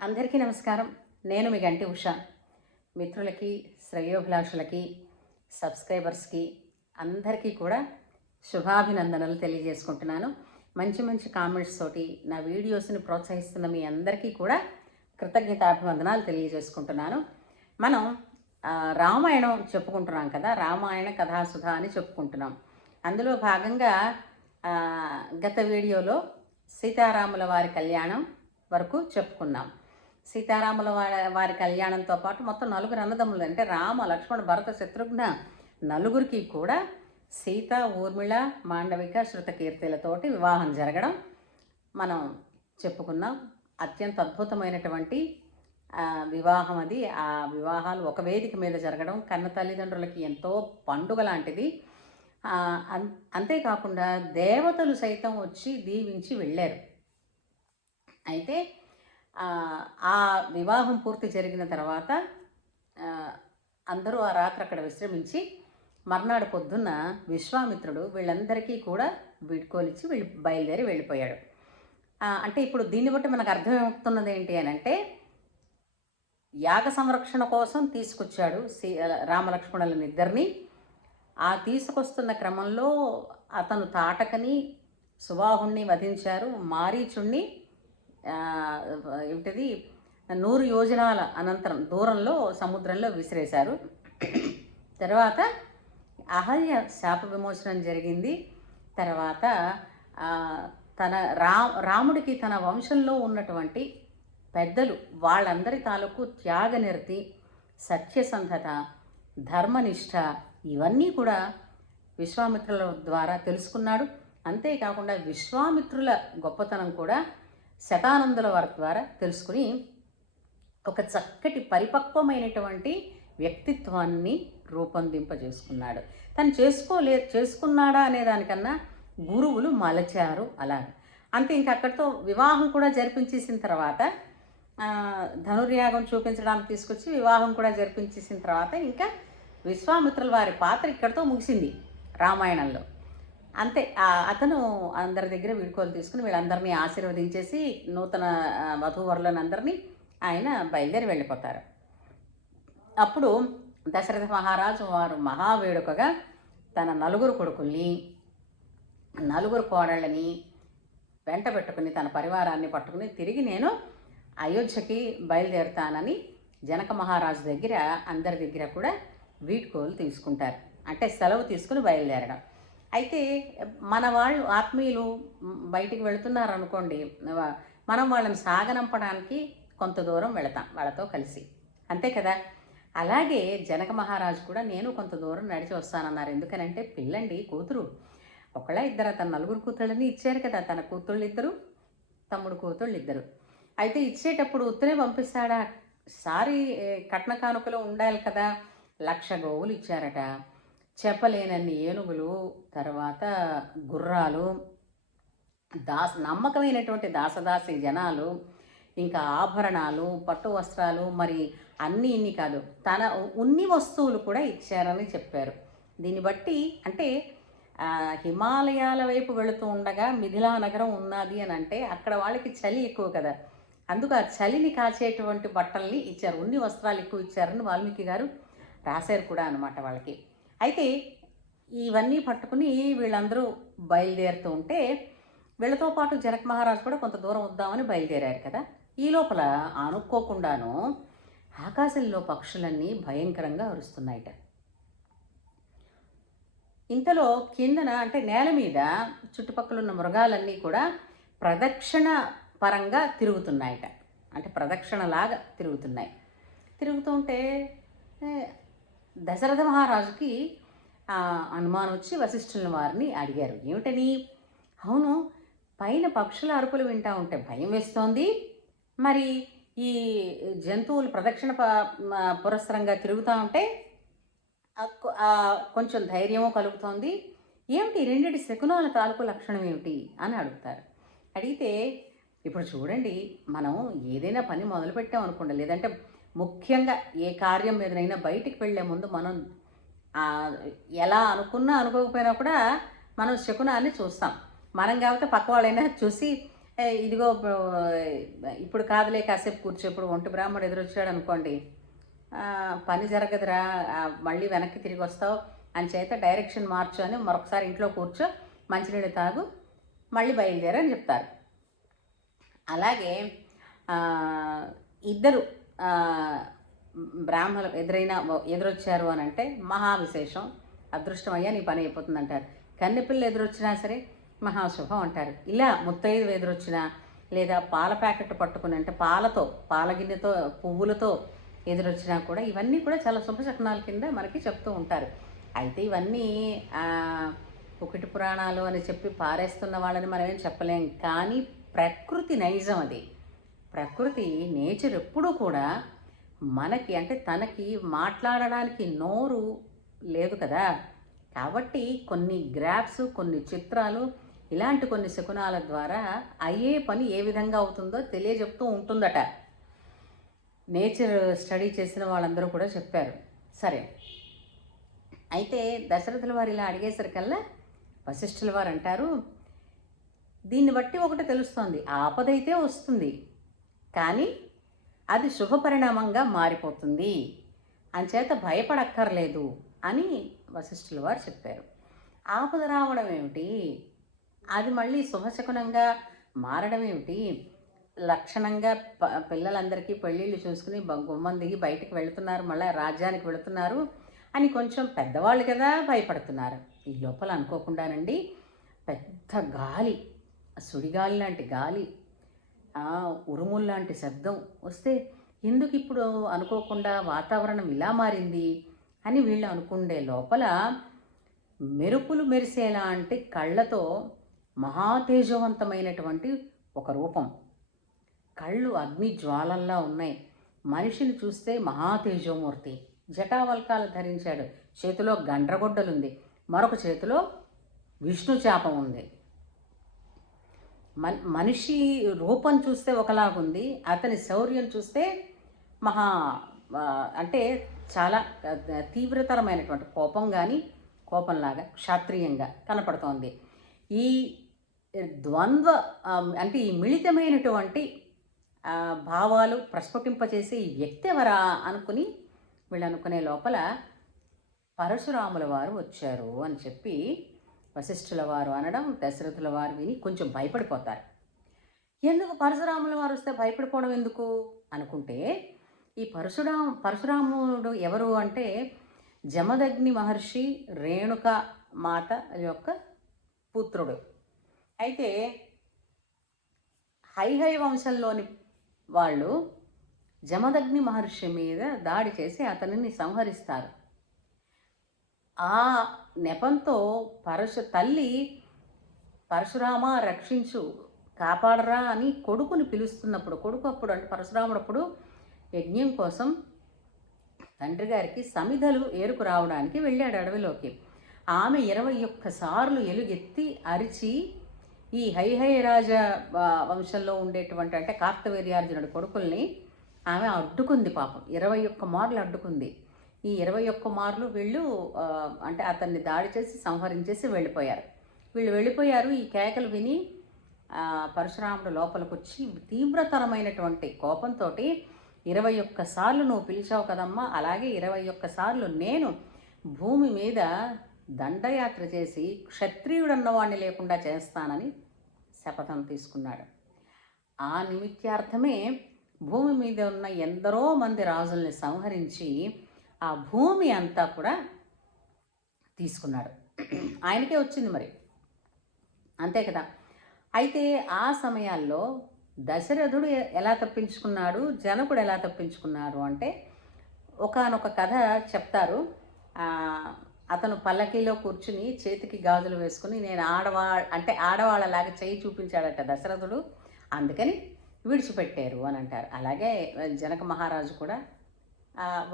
అందరికీ నమస్కారం. నేను మీ గంటి ఉష. మిత్రులకి, శ్రేయోభిలాషులకి, సబ్స్క్రైబర్స్కి అందరికీ కూడా శుభాభినందనలు తెలియజేసుకుంటున్నాను. మంచి మంచి కామెంట్స్ తోటి నా వీడియోస్ని ప్రోత్సహిస్తున్న మీ అందరికీ కూడా కృతజ్ఞతాభివందనాలు తెలియజేసుకుంటున్నాను. మనం రామాయణం చెప్పుకుంటున్నాం కదా, రామాయణ కథాసుధ అని చెప్పుకుంటున్నాం. అందులో భాగంగా గత వీడియోలో సీతారాముల వారి కళ్యాణం వరకు చెప్పుకున్నాం. సీతారాముల వారి కళ్యాణంతో పాటు మొత్తం నలుగురు అన్నదమ్ములు, అంటే రామ, లక్ష్మణ, భరత, శత్రుఘ్న నలుగురికి కూడా సీత, ఊర్మిళ, మాండవిక, శృతకీర్తిలతోటి వివాహం జరగడం మనం చెప్పుకున్నాం. అత్యంత అద్భుతమైనటువంటి వివాహం అది. ఆ వివాహాలు ఒక వేదిక మీద జరగడం కన్న తల్లిదండ్రులకి ఎంతో పండుగ లాంటిది. అంతేకాకుండా దేవతలు సైతం వచ్చి దీవించి వెళ్ళారు. అయితే ఆ వివాహం పూర్తి జరిగిన తర్వాత అందరూ ఆ రాత్రి అక్కడ విశ్రమించి మర్నాడు పొద్దున్న విశ్వామిత్రుడు వీళ్ళందరికీ కూడా వీడ్కోలిచ్చి బయలుదేరి వెళ్ళిపోయాడు. అంటే ఇప్పుడు దీన్ని బట్టి మనకు అర్థమవుతున్నది ఏంటి అని అంటే, యాగ సంరక్షణ కోసం తీసుకొచ్చాడు రామలక్ష్మణులని ఇద్దరిని. ఆ తీసుకొస్తున్న క్రమంలో అతను తాటకని, సుబాహుణ్ణి వధించారు. మారీచుణ్ణి ఏమిటది 100 యోజనాల అనంతరం దూరంలో సముద్రంలో విసిరేశారు. తర్వాత అహల్య శాప విమోచనం జరిగింది. తర్వాత రాముడికి తన వంశంలో ఉన్నటువంటి పెద్దలు వాళ్ళందరి తాలూకు త్యాగనిరతి, సత్యసంధత, ధర్మనిష్ట ఇవన్నీ కూడా విశ్వామిత్రుల ద్వారా తెలుసుకున్నాడు. అంతేకాకుండా విశ్వామిత్రుల గొప్పతనం కూడా శతానందుల వారి ద్వారా తెలుసుకుని ఒక చక్కటి పరిపక్వమైనటువంటి వ్యక్తిత్వాన్ని రూపొందింపజేసుకున్నాడు. తను చేసుకున్నాడా అనే దానికన్నా గురువులు మలచారు అలాగే. అంతే, ఇంక అక్కడితో వివాహం కూడా జరిపించేసిన తర్వాత, ధనుర్యాగం చూపించడానికి తీసుకొచ్చి వివాహం కూడా జరిపించేసిన తర్వాత ఇంకా విశ్వామిత్రుల వారి పాత్ర ఇక్కడితో ముగిసింది రామాయణంలో. అంతే, అతను అందరి దగ్గర వీడ్కోలు తీసుకుని వీళ్ళందరినీ ఆశీర్వదించేసి నూతన వధూవరులను అందరినీ ఆయన బయలుదేరి వెళ్ళిపోతారు. అప్పుడు దశరథ మహారాజు వారు మహావేడుకగా తన 9 కొడుకుల్ని, 9 కోడళ్ళని వెంట పెట్టుకుని తన పరివారాన్ని పట్టుకుని తిరిగి నేను అయోధ్యకి బయలుదేరుతానని జనక మహారాజు దగ్గర అందరి దగ్గర కూడా వీడ్కోలు తీసుకుంటారు. అంటే సెలవు తీసుకుని బయలుదేరడం. అయితే మన వాళ్ళు ఆత్మీయులు బయటికి వెళుతున్నారు అనుకోండి, మనం వాళ్ళని సాగనంపడానికి కొంత దూరం వెళతాం వాళ్ళతో కలిసి, అంతే కదా. అలాగే జనక మహారాజు కూడా నేను కొంత దూరం నడిచి వస్తానన్నారు. ఎందుకనంటే పిల్లండి, కూతురు ఒకళ్ళ ఇద్దరు, తన 9 కూతుళ్ళని ఇచ్చారు కదా, తన కూతుళ్ళు 2, తమ్ముడు కూతుళ్ళు 2. అయితే ఇచ్చేటప్పుడు ఉత్తరే పంపిస్తాడా, సారీ కట్న కానుకలు ఉండాలి కదా. 1,00,000 గోవులు ఇచ్చారట, చెప్పలేనన్ని ఏనుగులు, తర్వాత గుర్రాలు, నమ్మకమైనటువంటి దాసదాసి జనాలు, ఇంకా ఆభరణాలు, పట్టు వస్త్రాలు, మరి అన్నీ ఇన్ని కాదు, తన ఉన్ని వస్తువులు కూడా ఇచ్చారని చెప్పారు. దీన్ని బట్టి అంటే హిమాలయాల వైపు వెళుతూ ఉండగా మిథిలా నగరం ఉన్నది అని అంటే అక్కడ వాళ్ళకి చలి ఎక్కువ కదా, అందుకు ఆ చలిని కాచేటువంటి బట్టల్ని ఇచ్చారు, ఉన్ని వస్త్రాలు ఎక్కువ ఇచ్చారని వాల్మీకి గారు రాశారు కూడా అనమాట వాళ్ళకి. అయితే ఇవన్నీ పట్టుకుని వీళ్ళందరూ బయలుదేరుతూ ఉంటే వీళ్ళతో పాటు జనక మహారాజు కూడా కొంత దూరం వద్దామని బయలుదేరారు కదా. ఈ లోపల అనుకోకుండాను ఆకాశంలో పక్షులన్నీ భయంకరంగా అరుస్తున్నాయిట. ఇంతలో కిందన అంటే నేల మీద చుట్టుపక్కల ఉన్న మృగాలన్నీ కూడా ప్రదక్షిణ పరంగా తిరుగుతున్నాయిట, అంటే ప్రదక్షిణలాగా తిరుగుతున్నాయి. తిరుగుతుంటే దశరథ మహారాజుకి అనుమానం వచ్చి వశిష్ఠుల వారిని అడిగారు, ఏమిటని. అవును, పైన పక్షుల అరుపులు వింటూ ఉంటే భయం వేస్తోంది, మరి ఈ జంతువులు ప్రదక్షిణ పురస్సరంగా తిరుగుతూ ఉంటే కొంచెం ధైర్యము కలుగుతోంది, ఏమిటి రెండిటి శకునాల తాలూకు లక్షణం ఏమిటి అని అడుగుతారు. అడిగితే ఇప్పుడు చూడండి, మనం ఏదైనా పని మొదలుపెట్టాం అనుకోండి, లేదంటే ముఖ్యంగా ఏ కార్యం మీదనైనా బయటికి వెళ్ళే ముందు మనం ఎలా అనుకున్నా అనుకోకపోయినా కూడా మనం శకునాన్ని చూస్తాం. మనం కాబట్టి పక్క వాళ్ళైనా చూసి ఇదిగో ఇప్పుడు కాదులే కాసేపు కూర్చో, ఇప్పుడు ఒంటి బ్రాహ్మడు ఎదురొచ్చాడు అనుకోండి, పని జరగదురా, మళ్ళీ వెనక్కి తిరిగి వస్తావు అని చేత డైరెక్షన్ మార్చు అని మరొకసారి ఇంట్లో కూర్చో, మంచినీళ్ళు తాగు, మళ్ళీ బయలుదేరు అని చెప్తారు. అలాగే ఇద్దరు బ్రాహ్మణులు ఎదురొచ్చారు అని అంటే మహావిశేషం, అదృష్టమయ్యా నీ పని అయిపోతుంది అంటారు. కన్నెపిల్లలు ఎదురొచ్చినా సరే మహాశుభం అంటారు. ఇలా ముత్తైదు ఎదురొచ్చినా, లేదా పాల ప్యాకెట్ పట్టుకుని అంటే పాల గిన్నెతో పువ్వులతో ఎదురొచ్చినా కూడా ఇవన్నీ కూడా చాలా శుభశకనాల కింద మనకి చెప్తూ ఉంటారు. అయితే ఇవన్నీ ఒకటి పురాణాలు అని చెప్పి పారేస్తున్న వాళ్ళని మనం ఏం చెప్పలేం. కానీ ప్రకృతి నైజం అది. ప్రకృతి నేచర్ ఎప్పుడూ కూడా మనకి అంటే తనకి మాట్లాడడానికి నోరు లేదు కదా, కాబట్టి కొన్ని గ్రాఫ్స్, కొన్ని చిత్రాలు, ఇలాంటి కొన్ని శకునాల ద్వారా అయ్యే పని ఏ విధంగా అవుతుందో తెలియజెప్తూ ఉంటుందట. నేచర్ స్టడీ చేసిన వాళ్ళందరూ కూడా చెప్పారు. సరే, అయితే దశరథుల వారు ఇలా అడిగేసరికల్లా వశిష్ఠుల వారు అంటారు, దీన్ని బట్టి ఒకటి తెలుస్తోంది, ఆపదైతే వస్తుంది కానీ అది శుభపరిణామంగా మారిపోతుంది, అంచేత భయపడక్కర్లేదు అని వశిష్ఠుల వారు చెప్పారు. ఆపద రావడం ఏమిటి, అది మళ్ళీ శుభశకునంగా మారడం ఏమిటి, లక్షణంగా పిల్లలందరికీ పెళ్ళిళ్ళు చూసుకుని గుమ్మం దిగి బయటికి వెళుతున్నారు, మళ్ళీ రాజ్యానికి వెళుతున్నారు అని కొంచెం పెద్దవాళ్ళు కదా భయపడుతున్నారు. ఈ లోపల అనుకోకుండానండి పెద్ద గాలి, సుడిగాలి లాంటి గాలి, ఉరుముల్లాంటి శబ్దం వస్తే ఎందుకు ఇప్పుడు అనుకోకుండా వాతావరణం ఇలా మారింది అని వీళ్ళు అనుకుండే లోపల మెరుపులు మెరిసేలాంటి కళ్ళతో మహాతేజవంతమైనటువంటి ఒక రూపం, కళ్ళు అగ్ని జ్వాలల్లా ఉన్నాయి, మనిషిని చూస్తే మహాతేజోమూర్తి, జటావల్కాలు ధరించాడు, చేతిలో గండ్రగొడ్డలుంది, మరొక చేతిలో విష్ణు చాపం ఉంది. మనిషి రూపం చూస్తే ఒకలాగుంది, అతని శౌర్యం చూస్తే అంటే చాలా తీవ్రతరమైనటువంటి కోపం, కానీ కోపంలాగా క్షాత్రీయంగా కనపడుతోంది. ఈ ద్వంద్వ అంటే ఈ మిళితమైనటువంటి భావాలు ప్రస్ఫుటింపచేసే ఈ వ్యక్తి ఎవరా అనుకుని వీళ్ళు అనుకునే లోపల పరశురాముల వారు వచ్చారు అని చెప్పి వశిష్ఠుల వారు అనడం దశరథుల వారు విని కొంచెం భయపడిపోతారు. ఎందుకు పరశురాముల వారు వస్తే భయపడిపోవడం ఎందుకు అనుకుంటే, ఈ పరశురాముడు ఎవరు అంటే జమదగ్ని మహర్షి రేణుక మాత యొక్క పుత్రుడు. అయితే హైహై వంశంలోని వాళ్ళు జమదగ్ని మహర్షి మీద దాడి చేసి అతనిని సంహరిస్తారు. ఆ నెపంతో తల్లి పరశురామ రక్షించు, కాపాడరా అని కొడుకుని పిలుస్తున్నప్పుడు, కొడుకు అప్పుడు అంటే పరశురాముడు అప్పుడు యజ్ఞం కోసం తండ్రి గారికి సమిధలు ఏరుకు రావడానికి వెళ్ళాడు అడవిలోకి. ఆమె 21 సార్లు ఎలుగెత్తి అరిచి ఈ హైహయరాజ వంశంలో ఉండేటువంటి అంటే కార్తవీర్యార్జునుడి కొడుకుల్ని ఆమె అడ్డుకుంది. పాపం 21 మార్లు అడ్డుకుంది. ఈ 21 మార్లు వీళ్ళు అంటే అతన్ని దాడి చేసి సంహరించేసి వెళ్ళిపోయారు. వీళ్ళు వెళ్ళిపోయారు. ఈ కేకలు విని పరశురాముడు లోపలికి వచ్చి తీవ్రతరమైనటువంటి కోపంతో 21 సార్లు నువ్వు పిలిచావు కదమ్మా, అలాగే 21 సార్లు నేను భూమి మీద దండయాత్ర చేసి క్షత్రియుడన్నవాడిని లేకుండా చేస్తానని శపథం తీసుకున్నాడు. ఆ నిమిత్యార్థమే భూమి మీద ఉన్న ఎందరో మంది రాజుల్ని సంహరించి ఆ భూమి అంతా కూడా తీసుకున్నాడు. ఆయనకే వచ్చింది మరి, అంతే కదా. అయితే ఆ సమయాల్లో దశరథుడు ఎలా తప్పించుకున్నాడు, జనకుడు ఎలా తప్పించుకున్నారు అంటే ఒకానొక కథ చెప్తారు. అతను పల్లకీలో కూర్చుని చేతికి గాజులు వేసుకుని నేను ఆడవాళ్ళలాగా చేయి చూపించాడట దశరథుడు, అందుకని విడిచిపెట్టారు అని అంటారు. అలాగే జనక మహారాజు కూడా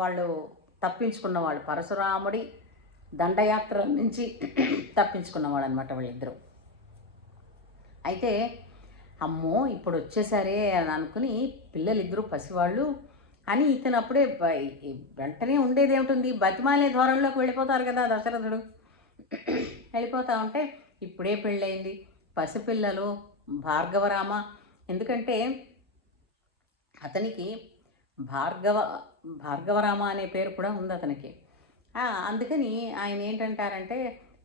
వాళ్ళు తప్పించుకున్నవాడు, పరశురాముడి దండయాత్ర నుంచి తప్పించుకున్నవాడు అనమాట వాళ్ళిద్దరూ. అయితే అమ్మో ఇప్పుడు వచ్చేసరే అని అనుకుని పిల్లలిద్దరూ పసివాళ్ళు అని ఇతను అప్పుడే వెంటనే ఉండేది ఏమిటి, బతిమాలే ధోరణిలోకి వెళ్ళిపోతారు కదా దశరథుడు. వెళ్ళిపోతా ఉంటే ఇప్పుడే పెళ్ళయింది, పసిపిల్లలు భార్గవరామ, ఎందుకంటే అతనికి భార్గవరామ అనే పేరు కూడా ఉంది అతనికి. అందుకని ఆయన ఏంటంటారంటే,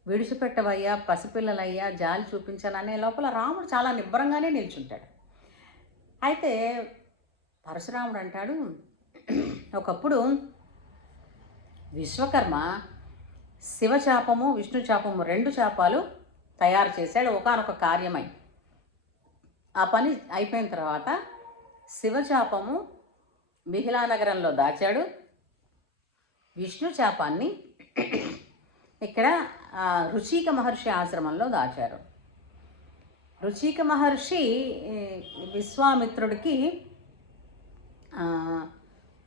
విడిచిపెట్టవయ్యా పసిపిల్లలయ్యా, జాలి చూపించాలనే లోపల రాముడు చాలా నిబ్బరంగానే నిల్చుంటాడు. అయితే పరశురాముడు అంటాడు, ఒకప్పుడు విశ్వకర్మ శివచాపము విష్ణు చాపము 2 చాపాలు తయారు చేశాడు ఒకానొక కార్యమై. ఆ పని అయిపోయిన తర్వాత శివచాపము మిథిలానగరంలో దాచాడు, విష్ణు చాపాన్ని ఇక్కడ రుచిక మహర్షి ఆశ్రమంలో దాచారు. రుచిక మహర్షి విశ్వామిత్రుడికి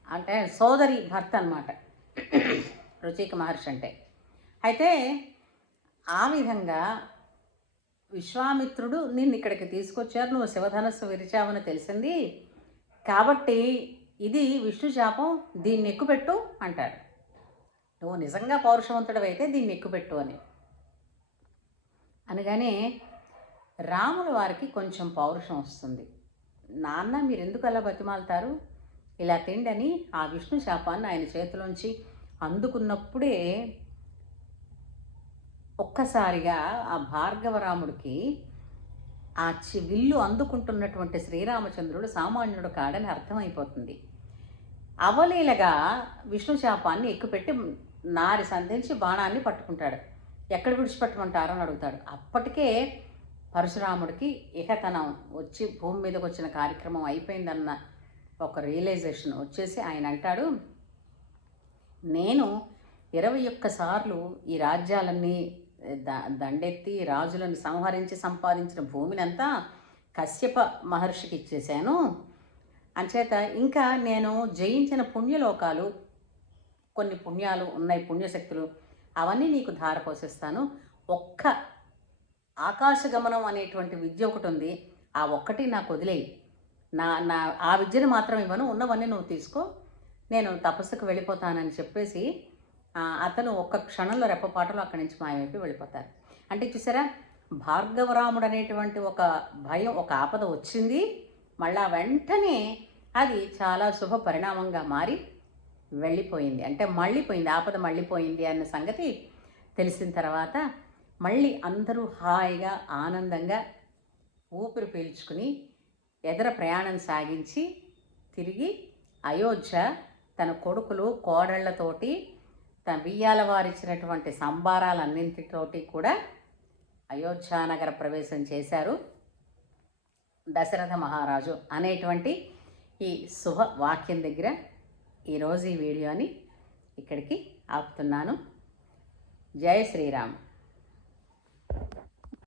అంటే సోదరి భర్త అన్నమాట రుచిక మహర్షి అంటే. అయితే ఆ విధంగా విశ్వామిత్రుడు నిన్ను ఇక్కడికి తీసుకొచ్చారు, నువ్వు శివధనస్సు విరిచావని తెలిసింది కాబట్టి ఇది విష్ణు శాపం, దీన్ని ఎక్కుపెట్టు అంటాడు. నువ్వు నిజంగా పౌరుషవంతుడు అయితే దీన్ని ఎక్కుపెట్టు అని అనగానే రాముల వారికి కొంచెం పౌరుషం వస్తుంది. నాన్న మీరు ఎందుకు అలా బతిమాలుతారు, ఇలా తిండని ఆ విష్ణు శాపాన్ని ఆయన చేతిలోంచి అందుకున్నప్పుడే ఒక్కసారిగా ఆ భార్గవరాముడికి ఆ విల్లు అందుకుంటున్నటువంటి శ్రీరామచంద్రుడు సామాన్యుడు కాడని అర్థమైపోతుంది. అవలీలగా విష్ణు శాపాన్ని ఎక్కుపెట్టి నారి సంధించి బాణాన్ని పట్టుకుంటాడు. ఎక్కడ విడిచిపెట్టమంటారో అని అడుగుతాడు. అప్పటికే పరశురాముడికి ఇక తన వచ్చి భూమి మీదకి వచ్చిన కార్యక్రమం అయిపోయిందన్న ఒక రియలైజేషన్ వచ్చేసి ఆయన అంటాడు, నేను 21 సార్లు ఈ రాజ్యాలన్నీ దండెత్తి రాజులను సంహరించి సంపాదించిన భూమినంతా కశ్యప మహర్షికి ఇచ్చేశాను. అంచేత ఇంకా నేను జయించిన పుణ్యలోకాలు, కొన్ని పుణ్యాలు ఉన్నాయి, పుణ్యశక్తులు, అవన్నీ నీకు ధారపోసేస్తాను. ఒక్క ఆకాశగమనం అనేటువంటి విద్య ఒకటి ఉంది, ఆ ఒక్కటి నాకు వదిలేయి, నా ఆ విద్యను మాత్రం ఇవ్వను, ఉన్నవన్నీ నువ్వు తీసుకో, నేను తపస్సుకు వెళ్ళిపోతానని చెప్పేసి అతను ఒక్క క్షణంలో రెప్పపాటలో అక్కడి నుంచి మాయమైపోయి వెళ్ళిపోతారు. అంటే చూసారా, భార్గవరాముడు అనేటువంటి ఒక భయం, ఒక ఆపద వచ్చింది, మళ్ళా వెంటనే అది చాలా శుభ పరిణామంగా మారి వెళ్ళిపోయింది. అంటే మళ్ళీపోయింది, ఆపద మళ్ళీపోయింది అన్న సంగతి తెలిసిన తర్వాత మళ్ళీ అందరూ హాయిగా ఆనందంగా ఊపిరి పీల్చుకుని ఎదర ప్రయాణం సాగించి తిరిగి అయోధ్య తన కొడుకులు కోడళ్లతోటి తన బియ్యాల వారిచ్చినటువంటి సంబారాలన్నింటితోటి కూడా అయోధ్యానగర ప్రవేశం చేశారు దశరథ మహారాజు అనేటువంటి ఈ శుభ వాక్యం దగ్గర ఈరోజు ఈ వీడియోని ఇక్కడికి ఆపుతున్నాను. జై శ్రీరామ్.